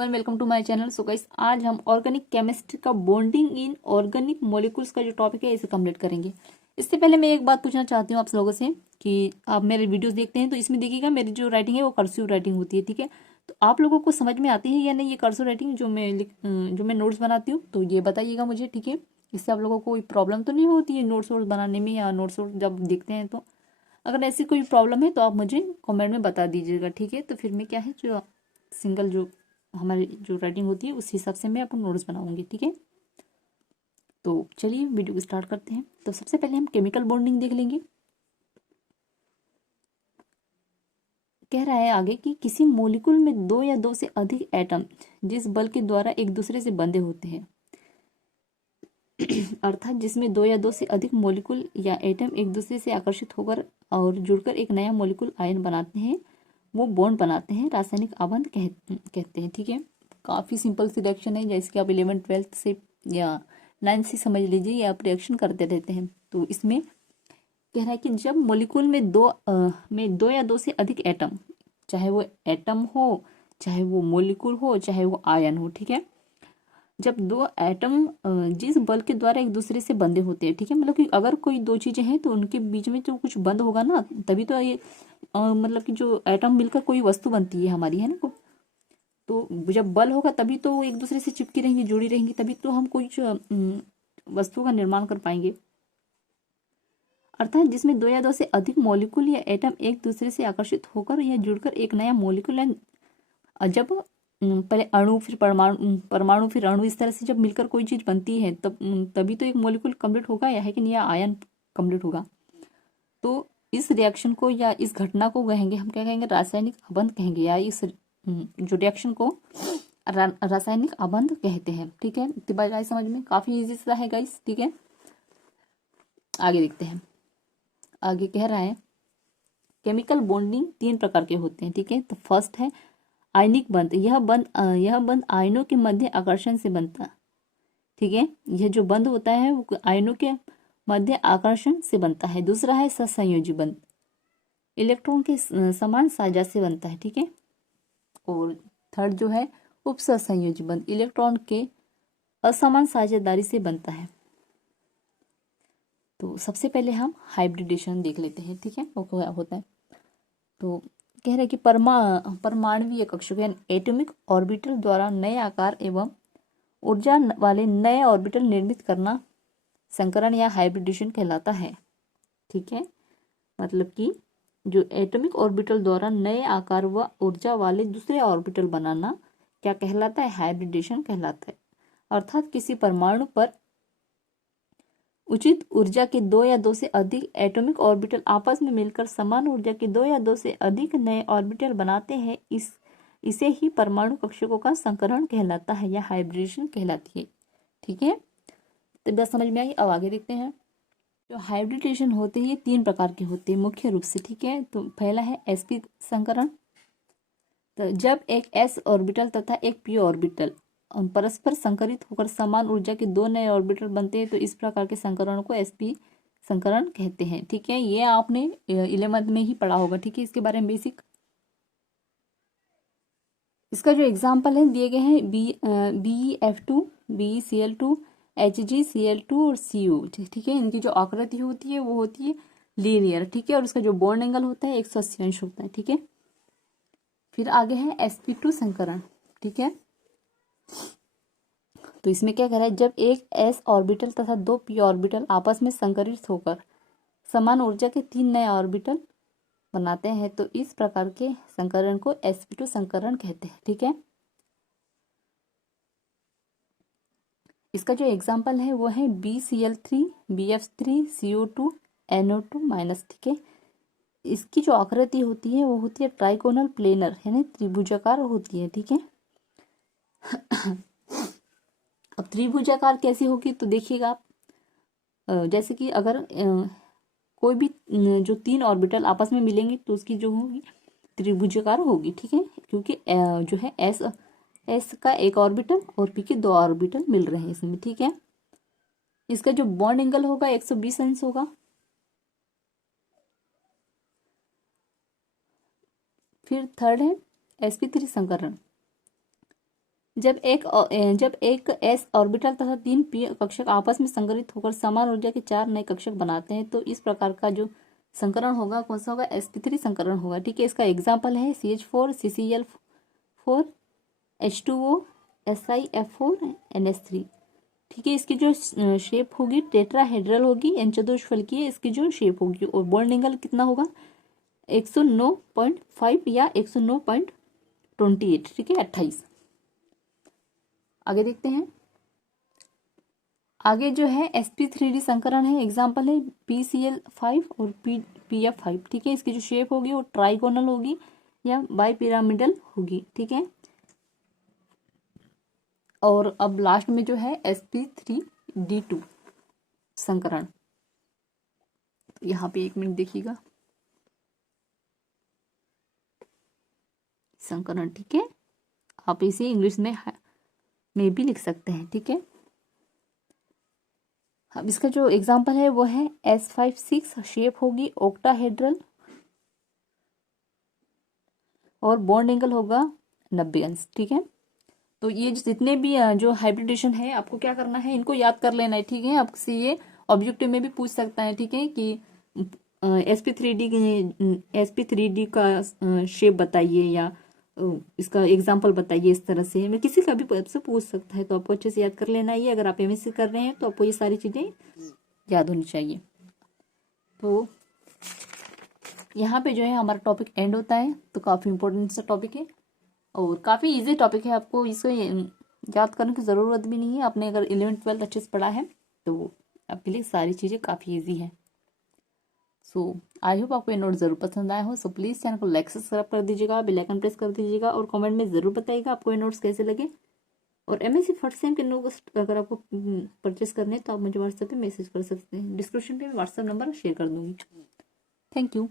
Everyone, welcome to my channel. So guys, आज हम organic chemistry का बॉन्डिंग इन ऑर्गेनिक मॉलिक्यूल्स का जो टॉपिक है इसे कंप्लीट करेंगे। इससे पहले मैं एक बात पूछना चाहती हूँ आप लोगों से कि आप मेरे वीडियोस देखते हैं तो इसमें देखिएगा मेरी जो राइटिंग है वो कर्सिव राइटिंग होती है, ठीक है। तो आप लोगों को समझ में आती है या नहीं ये कर्सिव राइटिंग जो मैं नोट्स बनाती हूँ, तो ये बताइएगा मुझे, ठीक है। इससे आप लोगों को कोई प्रॉब्लम तो नहीं होती है नोट्स वोट्स बनाने में, या नोट्स वोट्स जब देखते हैं तो अगर ऐसी कोई प्रॉब्लम है तो आप मुझे कमेंट में बता दीजिएगा, ठीक है। तो फिर मैं क्या है जो सिंगल जो हमारी जो राइटिंग होती है उस हिसाब से मैं आपको नोट्स बनाऊंगी, ठीक है। तो चलिए वीडियो को स्टार्ट करते हैं। तो सबसे पहले हम केमिकल बॉन्डिंग देख लेंगे। कह रहा है आगे कि किसी मॉलिक्यूल में दो या दो से अधिक एटम जिस बल के द्वारा एक दूसरे से बंधे होते हैं, अर्थात जिसमें दो या दो से अधिक मॉलिक्यूल या एटम एक दूसरे से आकर्षित होकर और जुड़कर एक नया मॉलिक्यूल आयन बनाते हैं, वो बॉन्ड बनाते हैं, रासायनिक आबंध कहते हैं, ठीक है। काफ़ी सिंपल सी रिएक्शन है, जैसे कि आप 11th 12th से या 9th से समझ लीजिए, या आप रिएक्शन करते रहते हैं। तो इसमें कह रहा है कि जब मॉलिक्यूल में दो या दो से अधिक एटम, चाहे वो एटम हो, चाहे वो मॉलिक्यूल हो, चाहे वो आयन हो, ठीक है, जब दो एटम जिस बल के द्वारा एक दूसरे से बंधे होते हैं, ठीक है, मतलब कि अगर कोई दो चीजें हैं तो उनके बीच में जो कुछ बंद होगा ना, तभी तो ये मतलब कि जो एटम मिलकर कोई वस्तु बनती है हमारी, है ना। तो जब बल होगा तभी तो वो एक दूसरे से चिपकी रहेंगी, जुड़ी रहेंगी, तभी तो हम कोई वस्तु का निर्माण कर पाएंगे। अर्थात जिसमें दो या दो से अधिक मॉलिक्यूल या एटम एक दूसरे से आकर्षित होकर या जुड़कर एक नया मॉलिक्यूल, जब पहले अणु फिर परमाणु, परमाणु फिर अणु, इस तरह से जब मिलकर कोई चीज बनती है तब तभी तो एक मॉलिक्यूल कंप्लीट होगा, या है कि नहीं, या आयन कंप्लीट होगा। तो इस रिएक्शन को या इस घटना को कहेंगे हम, क्या कहेंगे, रासायनिक आबंध कहेंगे, या इस जो रिएक्शन को रासायनिक आबंध कहते हैं, ठीक है। तो गाइस समझ में काफी इजी सा है गाइस, ठीक है। आगे देखते हैं। आगे कह रहा है केमिकल बॉन्डिंग तीन प्रकार के होते हैं, ठीक है। तो फर्स्ट है आयनिक बंध। यह बंध आयनों के मध्य आकर्षण से बनता, ठीक है। यह जो बंध होता है वो आयनों के मध्य आकर्षण से बनता है। दूसरा है सहसंयोजी बंध, इलेक्ट्रॉन के समान साझा से बनता है, ठीक है। और थर्ड जो है उपसहसंयोजी बंध, इलेक्ट्रॉन के असमान साझेदारी से बनता है। तो सबसे पहले हम हाइब्रिडेशन देख लेते हैं, ठीक है, वो क्या होता है। तो कह रहे हैं कि परमाणुवीय कक्षों यानी एटॉमिक ऑर्बिटल द्वारा नए आकार एवं ऊर्जा वाले नए ऑर्बिटल निर्मित करना संकरण या हाइब्रिडेशन कहलाता है, ठीक है। मतलब कि जो एटॉमिक ऑर्बिटल द्वारा नए आकार व ऊर्जा वाले दूसरे ऑर्बिटल बनाना क्या कहलाता है, हाइब्रिडेशन कहलाता है। अर्थात किसी परमाणु पर उचित ऊर्जा के दो या दो से अधिक एटॉमिक ऑर्बिटल आपस में मिलकर समान ऊर्जा के दो या दो से अधिक नए ऑर्बिटल बनाते हैं, इसे ही परमाणु कक्षकों का संकरण कहलाता है या हाइब्रिडेशन कहलाती है, ठीक है। तो बस समझ में आई। अब आगे देखते हैं। जो हाइब्रिडेशन होते हैं ये तीन प्रकार के होते हैं मुख्य रूप से, ठीक है। तो पहला है sp संकरण। तो जब एक s ऑर्बिटल तथा एक p ऑर्बिटल परस्पर संकरित होकर समान ऊर्जा के दो नए ऑर्बिटल बनते हैं, तो इस प्रकार के संकरण को sp संकरण कहते हैं, ठीक है। ये आपने 11th में ही पढ़ा होगा, ठीक है, इसके बारे में बेसिक। इसका जो एग्जाम्पल है दिए गए हैं BeF2, BeCl2, HgCl2 और Cu, ठीक है। इनकी जो आकृति होती है वो होती है लीनियर, ठीक है, और उसका जो बॉन्ड एंगल होता है 180 अंश होता है, ठीक है। फिर आगे है sp2 संकरण, ठीक है। तो इसमें क्या कह रहा है, जब एक s ऑर्बिटल तथा दो p ऑर्बिटल आपस में संकरित होकर समान ऊर्जा के तीन नए ऑर्बिटल बनाते हैं, तो इस प्रकार के संकरण को sp2 संकरण कहते हैं, ठीक है। इसका जो एग्जाम्पल है वो है BCl3, BF3, CO2, NO2 minus, ठीक है। इसकी जो आकृति होती है वो होती है ट्राइकोनल प्लेनर, है ना, त्रिभुजाकार होती है, ठीक है। अब त्रिभुजाकार कैसी होगी तो देखिएगा आप, जैसे कि अगर कोई भी जो तीन ऑर्बिटल आपस में मिलेंगे तो उसकी जो होगी त्रिभुजाकार होगी, ठीक है, क्योंकि जो है एस का एक ऑर्बिटल और पी के दो ऑर्बिटल मिल रहे हैं इसमें, ठीक है। इसका जो बॉन्ड एंगल होगा 120 अंश होगा। फिर थर्ड है sp3 संकरण। जब एक एस ऑर्बिटल तथा 3 पी कक्षक आपस में संकरित होकर समान ऊर्जा के 4 नए कक्षक बनाते हैं तो इस प्रकार का जो संकरण होगा कौन सा होगा, sp3 संकरण होगा। ठीक है, इसका एग्जाम्पल है CH4 CCl4 H2O SiF4 NH3। ठीक है, इसकी जो शेप होगी टेट्राहेड्रल होगी, एन चतुष्फलकीय इसकी जो शेप होगी। और बॉन्ड एंगल कितना होगा, 109.5 या 109.28। ठीक है, 28। आगे देखते हैं। आगे जो है sp3d संकरण है, एग्जाम्पल है PCl5 और PF5। ठीक है, इसकी जो शेप होगी वो ट्राइगोनल होगी या बाइपिरामिडल होगी। ठीक है, और अब लास्ट में जो है sp3d2 संकरण। यहाँ पे 1 मिनट देखिएगा, संकरण। ठीक है, आप इसे इंग्लिश में भी लिख सकते हैं। ठीक है, अब इसका जो एग्जाम्पल है वो है S56, शेप होगी ऑक्टाहेड्रल और बॉन्ड एंगल होगा 90 अंश। ठीक है, तो ये जितने भी जो हाइब्रिडेशन है आपको क्या करना है, इनको याद कर लेना है। ठीक है, आपसे ये ऑब्जेक्टिव में भी पूछ सकता है। ठीक है, कि sp3d का शेप बताइए या इसका एग्जाम्पल बताइए, इस तरह से मैं किसी का भी आपसे पूछ सकता है। तो आपको अच्छे से याद कर लेना है। अगर आप एमएससी कर रहे हैं तो आपको ये सारी चीजें याद होनी चाहिए। तो यहाँ पे जो है हमारा टॉपिक एंड होता है। तो काफी इंपॉर्टेंट सा टॉपिक है और काफी इजी टॉपिक है, आपको इसको याद करने की जरूरत भी नहीं है। आपने अगर 11th-12th अच्छे से पढ़ा है तो आपके लिए सारी चीजें काफी इजी है। सो आई होप आपको ये नोट जरूर पसंद आया हो। सो प्लीज चैनल को लाइक सब्सक्राइब कर दीजिएगा, बेल आइकन प्रेस कर दीजिएगा और कमेंट में जरूर बताइएगा आपको ये नोट्स कैसे लगे। और एमएससी फर्स्ट सेम के नोट्स अगर आपको परचेस करने हैं तो आप मुझे व्हाट्सएप पे मैसेज कर सकते हैं। डिस्क्रिप्शन पे व्हाट्सएप नंबर शेयर कर दूंगी। Thank you.